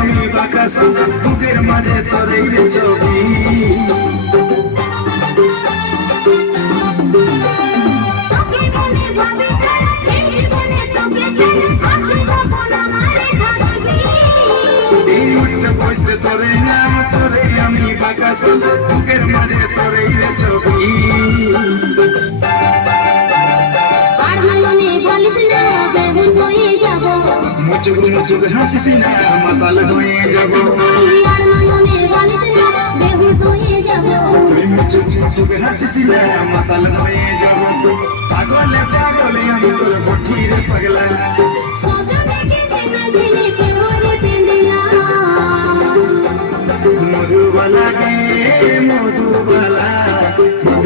আমি বাঁকা সাজা বুকের মাঝে তোরে রে ছবি বসতে তোরে নাম তোরে আমি বাঁকা সাজা বুকের মাঝে তোরে রে ছবি মুচুক মুচুক হাসিস না মাতাল হয়ে যাব মুচুক মুচুক হাসিস না মাতাল হয়ে যাব পাগলে পাগলে আমি তোর বঠির পাগলা মরুবালা